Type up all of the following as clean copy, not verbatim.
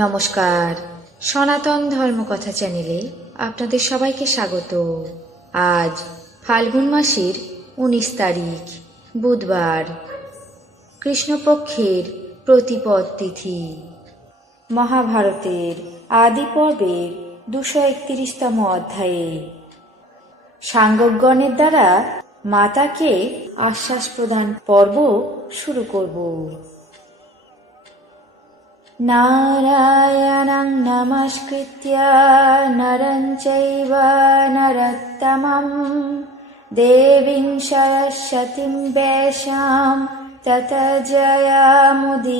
নমস্কার, সনাতন ধর্মকথা চ্যানেলে আপনাদের সবাইকে স্বাগত। আজ ফাল্গুন মাসের 19 তারিখ বুধবার, কৃষ্ণপক্ষের প্রতিপদ তিথি। মহাভারতের আদি পর্বের 231তম অধ্যায়ে সাঙ্গগণের দ্বারা মাতাকে আশ্বাস প্রদান পর্ব শুরু করব। নারায়ণং নমস্কৃত্য নরং চৈব নরোত্তমং দেবীং সরস্বতীং ব্যাসাং ততো জয়মুদীরয়েৎ।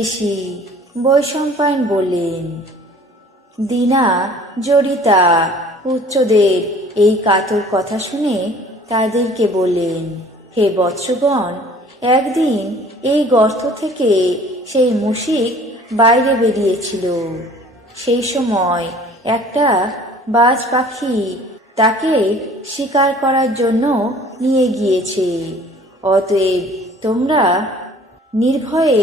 ঋষি বৈশম্পায়ন বললেন, দীনা জড়িতা পুত্রদের এই কাতর কথা শুনে তাদেরকে বললেন, হে বৎসগণ, একদিন এই গর্ত থেকে সেই মুশিক বাইরে বেরিয়েছিল। সেই সময় একটা বাজ পাখি তাকে শিকার করার জন্য নিয়ে গিয়েছে। অতএব তোমরা নির্ভয়ে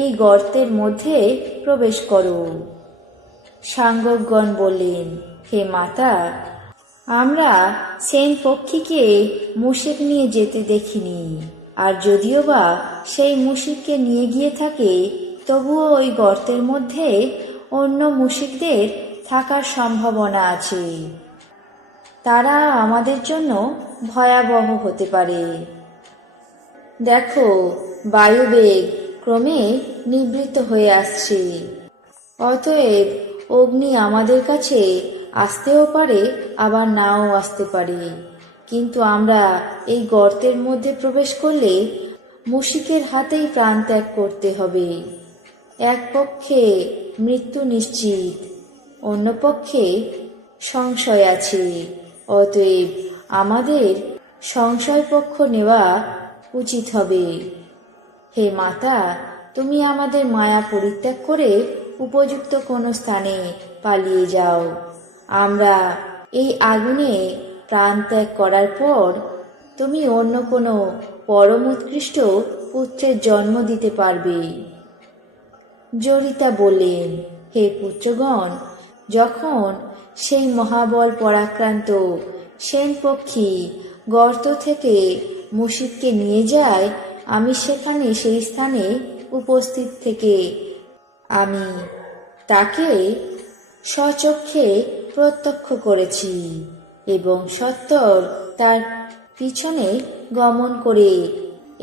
এই গর্তের মধ্যে প্রবেশ করো। সাঙ্গগণ বললেন, হে মাতা, আমরা সেন পক্ষীকে মুশিক নিয়ে যেতে দেখিনি, আর যদিও বা সেই মুশিককে নিয়ে গিয়ে থাকে, তবুও ওই গর্তের মধ্যে অন্য মুশিকদের থাকার সম্ভাবনা আছে। তারা আমাদের জন্য ভয়াবহ হতে পারে। দেখো, বায়ুবেগ ক্রমে নিবৃত্ত হয়ে আসছে। অতএব অগ্নি আমাদের কাছে আসতেও পারে, আবার নাও আসতে পারে। কিন্তু আমরা এই গর্তের মধ্যে প্রবেশ করলে মুশিকের হাতেই প্রাণ ত্যাগ করতে হবে। এক পক্ষে মৃত্যু নিশ্চিত, অন্য পক্ষে সংশয় আছে। অতএব আমাদের সংশয় পক্ষ নেওয়া উচিত হবে। হে মাতা, তুমি আমাদের মায়া পরিত্যাগ করে উপযুক্ত কোনো স্থানে পালিয়ে যাও। আমরা এই আগুনে প্রাণ ত্যাগ করার পর তুমি অন্য কোনো পরম উৎকৃষ্ট পুত্রের জন্ম দিতে পারবে। জরিতা বললেন, হে পুত্রগণ, যখন সেই মহাবল পরাক্রান্ত সেন পক্ষী গর্ত থেকে মুশিককে নিয়ে যায়, আমি সেখানে সেই স্থানে উপস্থিত থেকে আমি তাকে স্বচক্ষে প্রত্যক্ষ করেছি এবং সত্বর তার পিছনে গমন করে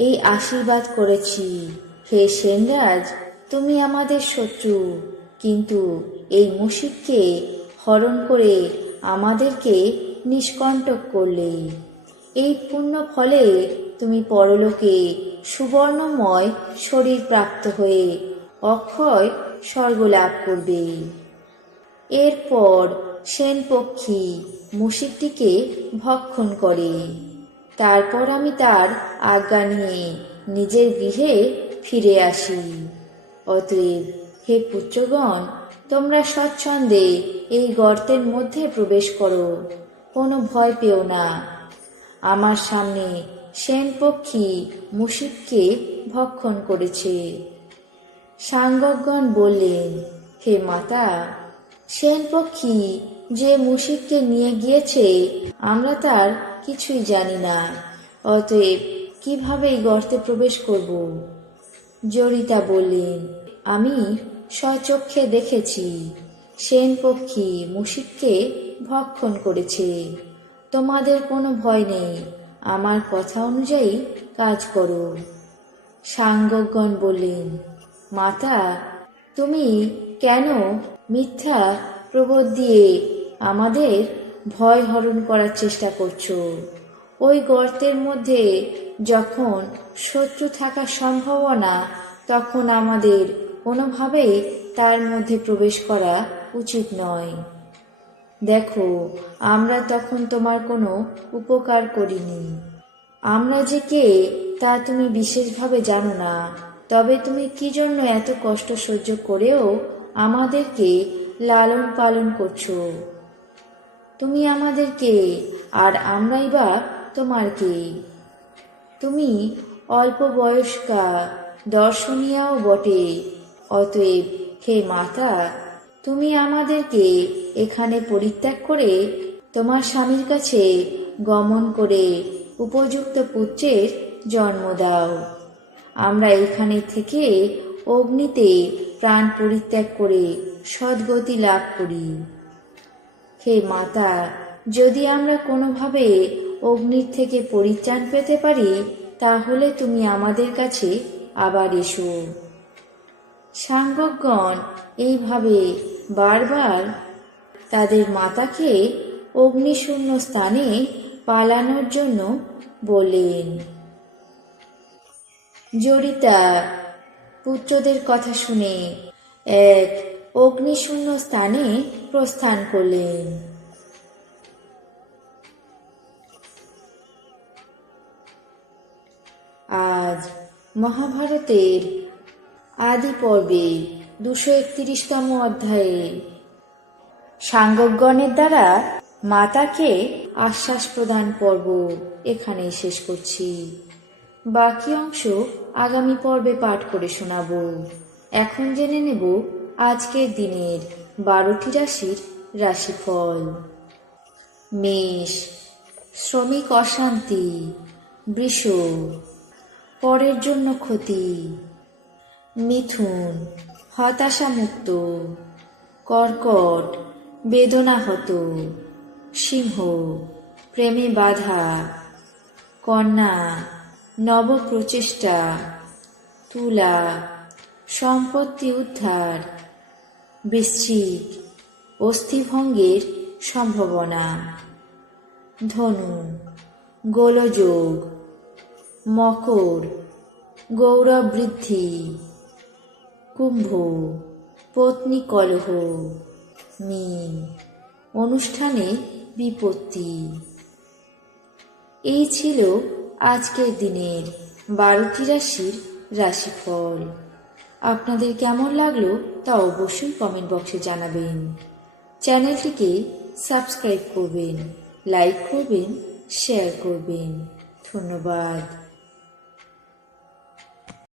এই আশীর্বাদ করেছি, হে সেনরাজ, তুমি আমাদের শত্রু, কিন্তু এই মুশিককে হরণ করে আমাদেরকে নিষ্কণ্টক করলে। এই পুণ্য ফলে তুমি পরলোকে সুবর্ণময় শরীর প্রাপ্ত হয়ে অক্ষয় স্বর্গ লাভ করবে। এরপর সেন পক্ষী মুশিকটিকে ভক্ষণ করে। তারপর আমি তার আজ্ঞা নিয়ে নিজের গৃহে ফিরে আসি। অতএব হে পুত্রগণ, তোমরা স্বচ্ছন্দে এই গর্তের মধ্যে প্রবেশ করো, কোনো ভয় পেও না। আমার সামনে সেন পক্ষী মুশিককে ভক্ষণ করেছে। সাঙ্গগণ বললেন, হে মাতা, সেন পক্ষী যে মুশিককে নিয়ে গিয়েছে আমরা তার কিছুই জানি না। অতএব কিভাবে এই গর্তে প্রবেশ করব? জরিতা বললেন, আমি স্বচক্ষে দেখেছি সেন পক্ষী মুশিককে ভক্ষণ করেছে। তোমাদের কোনো ভয় নেই, আমার কথা অনুযায়ী কাজ করো। সাঙ্গগণ বললেন, মাতা, তুমি কেন মিথ্যা প্রবোধ দিয়ে আমাদের ভয় হরণ করার চেষ্টা করছো? ওই গর্তের মধ্যে যখন শত্রু থাকার সম্ভাবনা, তখন আমাদের কোনোভাবেই তার মধ্যে প্রবেশ করা উচিত নয়। দেখো, আমরা তখন তোমার কোনো উপকার করিনি। আমরা যে কে তা তুমি বিশেষভাবে জানো না, তবে তুমি কি জন্য এত কষ্ট সহ্য করেও আমাদেরকে লালন পালন করছো? তুমি আমাদের কে, আর আমরাই বা তোমার কে? তুমি অল্প বয়স্কা, দর্শনীয়াও বটে। অতএব হে মাতা, তুমি আমাদেরকে এখানে পরিত্যাগ করে তোমার স্বামীর কাছে গমন করে উপযুক্ত পুত্রের জন্ম দাও। আমরা এখানে থেকে অগ্নিতে প্রাণ পরিত্যাগ করে সদ্গতি লাভ করি। হে মাতা, যদি আমরা কোনোভাবে অগ্নির থেকে পরিত্রাণ পেতে পারি, তাহলে তুমি আমাদের কাছে আবার এসো। সাঙ্গগণ এইভাবে বারবার তাদের মাতাকে অগ্নিশূন্য স্থানে পালানোর জন্য বললেন। জরিতা পুত্রদের কথা শুনে এক অগ্নিশূন্য স্থানে প্রস্থান করলেন। আজ মহাভারতের আদি পর্বে 231তম অধ্যায়ে সাঙ্গগণের দ্বারা মাতাকে আশ্বাস প্রদান পর্ব এখানে শেষ করছি। বাকি অংশ আগামী পর্বে পাঠ করে শোনাব। এখন জেনে নেব আজকের দিনের 12টি রাশির রাশিফল। মেষ, শ্রমিক অশান্তি। বৃষ, পরের জন্য ক্ষতি। মিথুন, হতাশামুক্ত। কর্কট, বেদনাহত। সিংহ, প্রেমে বাধা। কন্যা, নব প্রচেষ্টা। তুলা, সম্পত্তি উদ্ধার। বৃশ্চিক, অস্থিভঙ্গের সম্ভাবনা। ধনু, গোলযোগ। মকর, গৌরব বৃদ্ধি। কুম্ভ, পত্নী কলহ। মীন, অনুষ্ঠানে বিপত্তি। এই ছিল আজকের দিনের 12টি রাশির রাশিফল। আপনাদের কেমন লাগলো তা অবশ্যই কমেন্ট বক্সে জানাবেন। চ্যানেলটিকে সাবস্ক্রাইব করবেন, লাইক করবেন, শেয়ার করবেন। ধন্যবাদ।